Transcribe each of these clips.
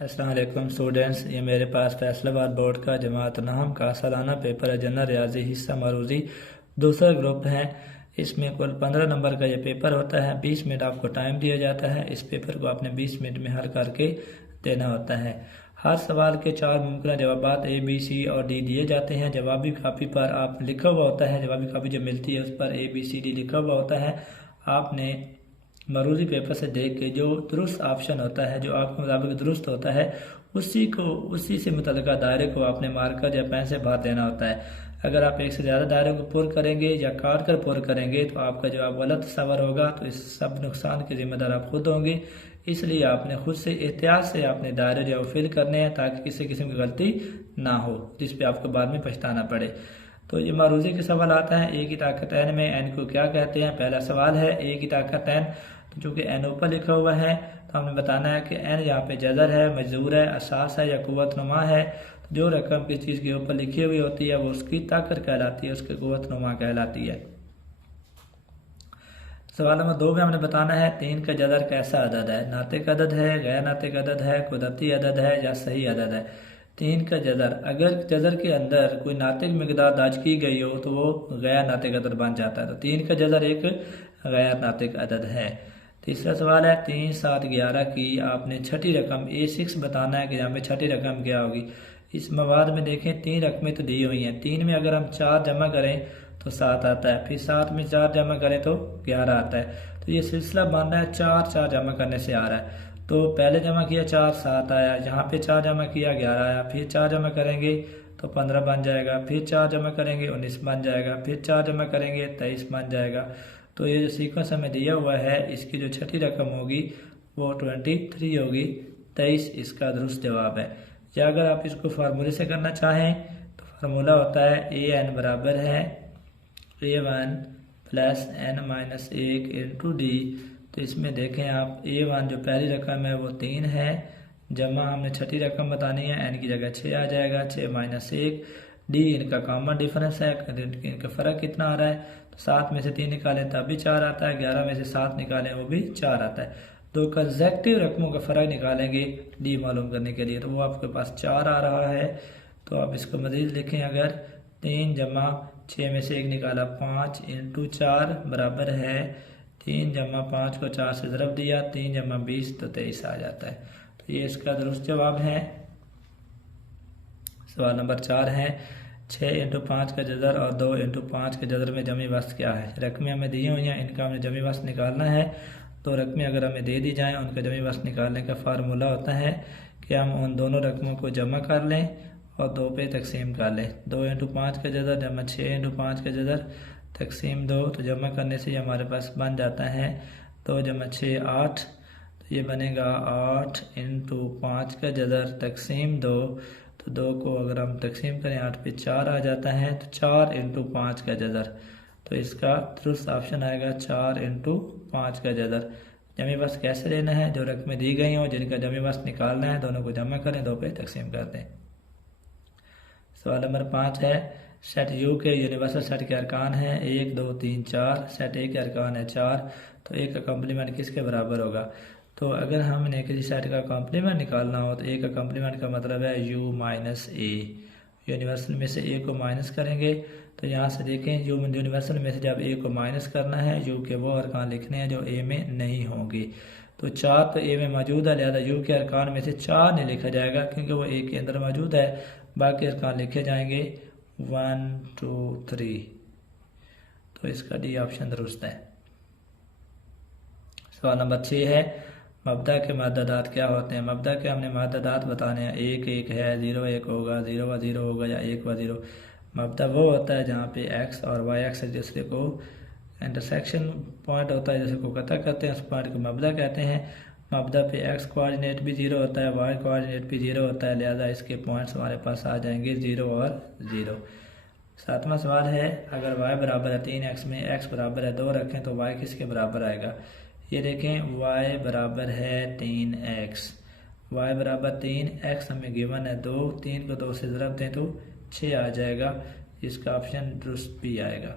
अस्सलाम वालेकुम स्टूडेंट्स, ये मेरे पास फैसलाबाद बोर्ड का जमात नाम का सालाना पेपर है। जनरल रियाजी हिस्सा मरूजी दूसरा ग्रुप है। इसमें कुल 15 नंबर का ये पेपर होता है। 20 मिनट आपको टाइम दिया जाता है। इस पेपर को आपने 20 मिनट में हल करके देना होता है। हर सवाल के 4 मुमकिन जवाब ए, बी, सी और डी दिए जाते हैं। जवाबी कापी पर आप लिखा हुआ होता है, जवाबी कापी जो मिलती है उस पर ए, बी, सी, डी लिखा हुआ होता है। आपने मरूजी पेपर से देख के जो दुरुस्त ऑप्शन होता है, जो आपके मुताबिक दुरुस्त होता है, उसी से मुतल्लिका दायरे को आपने मार्कर या पेन से भर देना होता है। अगर आप एक से ज़्यादा दायरे को पुर करेंगे या काट कर पुर करेंगे तो आपका जवाब गलत सवर होगा, तो इस सब नुकसान के जिम्मेदार आप खुद होंगे। इसलिए आपने खुद से एहतियात से अपने दायरे जो फिल करने हैं ताकि किसी किस्म की गलती ना हो जिस पे आपको बाद में पछताना पड़े। तो ये मारूजी के सवाल आता है। ए की ताकत एन में एन को क्या कहते हैं। पहला सवाल है ए की ताकत एन, तो चूँकि एन ऊपर लिखा हुआ है तो हमें बताना है कि एन यहाँ पे जदर है, मजदूर है, असास है या कुव्वत नुमा है। तो जो रकम किस चीज़ के ऊपर लिखी हुई होती है वो उसकी ताकत कहलाती है, उसकी कुव्वत नुमा कहलाती है। सवाल नंबर 2 में हमने बताना है 3 का जदर कैसा अदद है। नातिक अदद है, गैर नातिक अदद है, कुदरती अदद है या सही अदद है। 3 का जदर, अगर जदर के अंदर कोई नातिक मकदार दर्ज की गई हो तो वो गैर नातिक अदद बन जाता है। तो 3 का जदर एक गैर नातिक अदद है। तीसरा सवाल है 3, 7, 11 की आपने छठी रकम A6 बताना है कि यहाँ पे छठी रकम क्या होगी। इस मवाद में देखें 3 रकमें तो दी हुई हैं। 3 में अगर हम 4 जमा करें तो 7 आता है, फिर 7 में 4 जमा करें तो 11 आता है। तो ये सिलसिला बन रहा है 4 4 जमा करने से आ रहा है। तो पहले जमा किया 4, 7 आया, यहाँ पे 4 जमा किया 11 आया, फिर 4 जमा करेंगे तो 15 बन जाएगा, फिर 4 जमा करेंगे 19 बन जाएगा, फिर 4 जमा करेंगे 23 बन जाएगा। तो ये जो सीक्वेंस हमें दिया हुआ है इसकी जो छठी रकम होगी वो 23 होगी। 23 इसका दुरुस्त जवाब है। या अगर आप इसको फार्मूले से करना चाहें तो फार्मूला होता है AN बराबर है A1 plus n-1 into D. तो इसमें देखें आप A1 जो पहली रकम है वो 3 है, जमा हमने छठी रकम बतानी है, n की जगह 6 आ जाएगा, 6 माइनस 1। डी इनका कॉमन डिफरेंस है, इनका फ़र्क कितना आ रहा है। तो 7 में से 3 निकालें तब भी 4 आता है, 11 में से 7 निकालें वो भी 4 आता है। तो कंसेक्टिव रकमों का फ़र्क निकालेंगे डी मालूम करने के लिए, तो वो आपके पास 4 आ रहा है। तो आप इसको मज़ीद लिखें, अगर 3 जमा 6 में से 1 निकाला 5 इंटू 4 बराबर है 3 जमा 5 को 4 से ज़रब दिया 3 जमा 20 तो 23 आ जाता है। तो ये इसका दुरुस्त जवाब है। सवाल नंबर 4 है 6 इंटू 5 का जदर और 2 इंटू 5 के जदर में जमी वस्त क्या है। रकमें हमें दी हुई हैं, इनका हमें जमी वस्त निकालना है। तो रकमें अगर हमें दे दी जाएँ उनका जमी वस्त निकालने का फार्मूला होता है कि हम उन दोनों रकमों को जमा कर लें और 2 पे तकसीम कर लें। 2 इंटू 5 का जदर जमा 6 इंटू 5 का जदर तकसीम 2, तो जमा करने से हमारे पास बन जाता है 2 जमा 6 8। तो ये बनेगा 8 इंटू 5 का जदर तकसीम 2। तो 2 को अगर हम तकसीम करें 8 पे 4 आ जाता है, तो 4 इंटू 5 का जदर। तो इसका दुरुस्त ऑप्शन आएगा 4 इंटू 5 का जदर। जमी वस्त कैसे लेना है, जो रकमें दी गई हों जिनका जमी वस्त निकालना है दोनों को जमा करें, 2 पे तकसीम कर दें। सवाल नंबर 5 है सेट यू के यूनिवर्सल सेट के अरकान हैं 1 2 3 4। सेट ए के अरकान है 4, तो ए का कॉम्प्लीमेंट किसके बराबर होगा। तो अगर हमने किसी सेट का कॉम्प्लीमेंट निकालना हो तो ए का कॉम्प्लीमेंट का मतलब है यू माइनस ए। यूनिवर्सल में से ए को माइनस करेंगे तो यहाँ से देखें यू यूनिवर्सल में से जब ए को माइनस करना है यू के वो अरकान लिखने हैं जो ए में नहीं होंगे। तो 4 तो ए में मौजूद है, लिहाजा यू के अरकान में से 4 नहीं लिखा जाएगा क्योंकि वो ए के अंदर मौजूद है। बाकी अरकान लिखे जाएंगे 1 2 3। तो इसका डी ऑप्शन दुरुस्त है। सवाल नंबर 6 है मबदा के मददात क्या होते हैं। मबदा के हमने मददात बताने हैं 1 1 है, 0 1 होगा, 0 0 होगा या 1 0। मबदा वो होता है जहाँ पे एक्स और वाई एक्स एक दूसरे को इंटरसेक्शन पॉइंट होता है, जैसे को कता करते हैं उस पॉइंट को मबदा कहते हैं। मबदा पे एक्स कोऑर्डिनेट भी 0 होता है, वाई कोऑर्डिनेट भी 0 होता है, लिहाजा इसके पॉइंट्स हमारे पास आ जाएंगे 0 और 0। 7वां सवाल है अगर y बराबर है 3x में x बराबर है 2 रखें तो y किसके बराबर आएगा। ये देखें y बराबर है 3x, y बराबर 3x हमें गिवन है 2, 3 को 2 से ज़रब दें तो 6 आ जाएगा, इसका ऑप्शन दुरुस्त भी आएगा।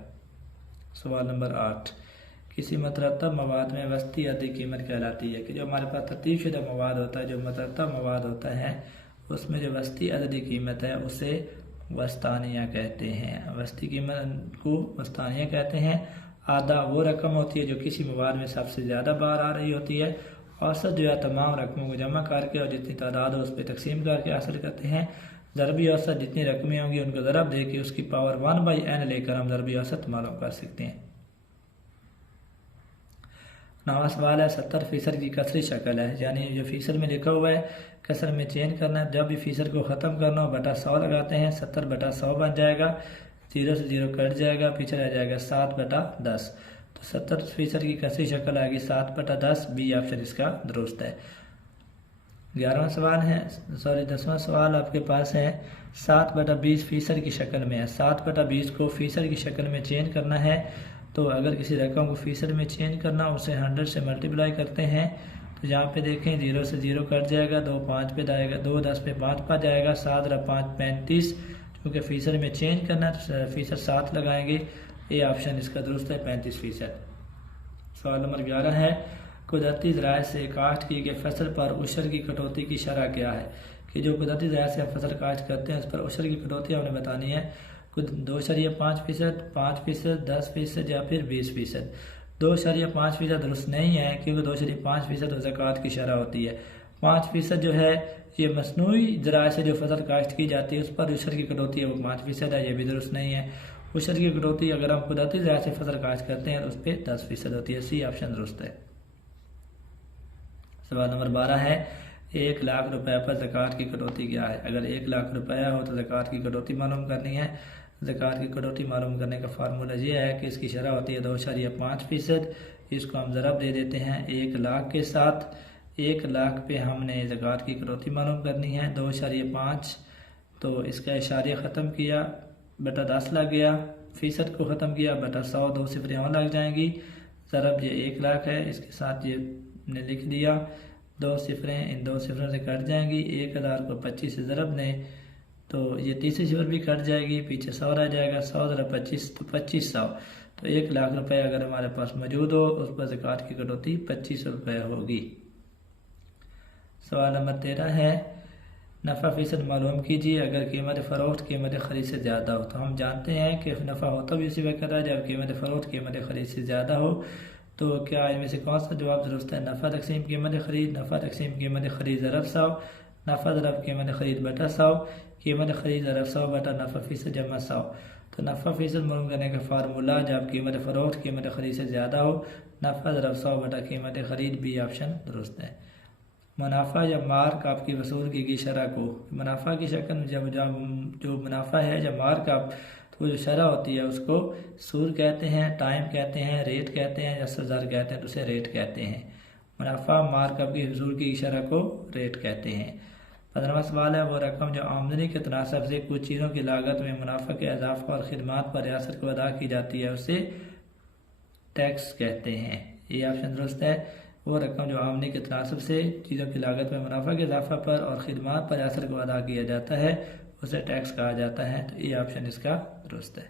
सवाल नंबर 8 किसी मुतरतब मवाद में वस्ती अददी कीमत कहलाती है कि जो हमारे पास तरतीब शुदा मवाद होता है, जो मुतरतब मवाद होता है, उसमें जो वस्ती अददी कीमत है उसे वस्तानिया कहते हैं। वस्ती कीमत को वस्तानिया कहते हैं। आधा वो रकम होती है जो किसी मवाद में सबसे ज़्यादा बार आ रही होती है। औसत जो है तमाम रकमों को जमा करके और जितनी तादाद हो उस पर तकसीम करके हासिल करते हैं। ज़रबी औसत जितनी रकमें होंगी उनको ज़रब दे के उसकी पावर 1/n लेकर हम ज़रबी औसत मालूम कर सकते हैं। 9वां सवाल है 70% की कसरी शक्ल है, यानी जो फीसद में लिखा हुआ है कसर में चेंज करना है। जब भी फीसद को ख़त्म करना हो बटा 100 लगाते हैं, 70/100 बन जाएगा, 0 से 0 कट जाएगा, पीछे रह जाएगा 7/10। तो 70% की कसरी शक्ल आएगी 7/10। बी ऑप्शन इसका दुरुस्त है। 10वां सवाल आपके पास है 7/20% की शक्ल में है। 7/20 को फीसद की शक्ल में चेंज करना है, तो अगर किसी रकम को फीसद में चेंज करना उसे 100 से मल्टीप्लाई करते हैं। तो यहाँ पे देखें 0 से 0 कट जाएगा, 2 5 पे जाएगा, 2 10 पे 5 पा जाएगा, 7 5 35। क्योंकि फीसद में चेंज करना है तो फीसद 7 लगाएंगे। ये ऑप्शन इसका दुरुस्त है 35%। सवाल नंबर 11 है कुदरती ज़राए से काश्त की गई फसल पर उशर की कटौती की शरह क्या है। कि जो कुदरती ज़राए से हम फसल काश्त करते हैं उस पर उशर की कटौती हमने बतानी है। 2.5%, 5%, 10% या फिर 20%। 2.5% दुरुस्त नहीं है क्योंकि 2.5% तो ज़कात की शरह होती है। 5% जो है ये मसनूई ज़राए से जो फसल काश्त की जाती है उस पर उशर की कटौती है, वो 5% है, ये भी दुरुस्त नहीं है। उशर की कटौती अगर हम कुदरती ज़राए से फसल काश्त करते हैं तो उस पर 10% होती है। सी ऑप्शन दुरुस्त है। सवाल नंबर 12 है 1 लाख रुपए पर ज़कात की कटौती क्या है। अगर 1 लाख रुपया हो तो ज़कात की कटौती मालूम करनी है। ज़कात की कटौती मालूम करने का फार्मूला ये है कि इसकी शरह होती है 2.5%। इसको हम ज़रब दे देते हैं 1 लाख के साथ। 1 लाख पे हमने ज़कात की कटौती मालूम करनी है 2.5। तो इसका इशारिया ख़त्म किया बटा 10 लग गया, फीसद को ख़त्म किया बटा 100, 2 सिफरें और लग जाएंगी। ज़रब ये 1 लाख है, इसके साथ ये ने लिख दिया, 2 सिफरें इन 2 सिफरों से कट जाएंगी। 1000 को 25 से ज़रब दें तो ये तीसरी सिफर भी कट जाएगी, पीछे 100 रह जाएगा। 100 ज़रब 25 तो 2500। तो 1 लाख रुपए अगर हमारे पास मौजूद हो उस पर ज़कात की कटौती 25 रुपये होगी। सवाल नंबर 13 है नफ़ा फ़ीसद मालूम कीजिए अगर कीमत फ़रोख्त कीमत ख़रीद से ज़्यादा हो। तो हम जानते हैं कि नफ़ा होता भी उसी वक्त है जब कीमत फ़रोख्त कीमत ख़रीद से ज़्यादा हो। तो क्या इनमें से कौन सा जवाब दुरुस्त है। नफ़ा तकसीम कीमत ख़रीद, नफ़ा तकसीम कीमत ख़रीद ज़रब 100, नफ़ा ज़रब कीमत ख़रीद बटा 100, कीमत ख़रीद ज़रब 100 बटा नफ़ा फ़ीसद जमा 100। तो नफ़ा फ़ीसद मालूम करने का फार्मूला जब कीमत फ़रोख्त कीमत ख़रीद से ज़्यादा हो, नफ़ा ज़रब 100 बटा कीमत ख़रीद। बी ऑप्शन दुरुस्त है। मुनाफा या मार्क आपकी वसूल की गई शरह को मुनाफा की शक्ल में जब जो मुनाफा है जब मार्क आप तो जो शरह होती है उसको सूर कहते हैं, टाइम कहते हैं, रेट कहते हैं या सज़र कहते हैं, तो उसे रेट कहते हैं। मुनाफा मार्क आपकी वसूल की शरह को रेट कहते हैं। 15वां सवाल है वो रकम जो आमदनी के तनासब से कुछ चीज़ों की लागत में मुनाफा के इजाफा और खिदमात पर रियासत को अदा की जाती है उसे टैक्स कहते हैं। ये ऑप्शन दुरुस्त है। वो रकम जो आमदनी के तनासब से चीज़ों की लागत में मुनाफा के इजाफा पर और खिदमात पर रियासत को अदा किया जाता है उसे टैक्स कहा जाता है। तो ये ऑप्शन इसका दुरुस्त है।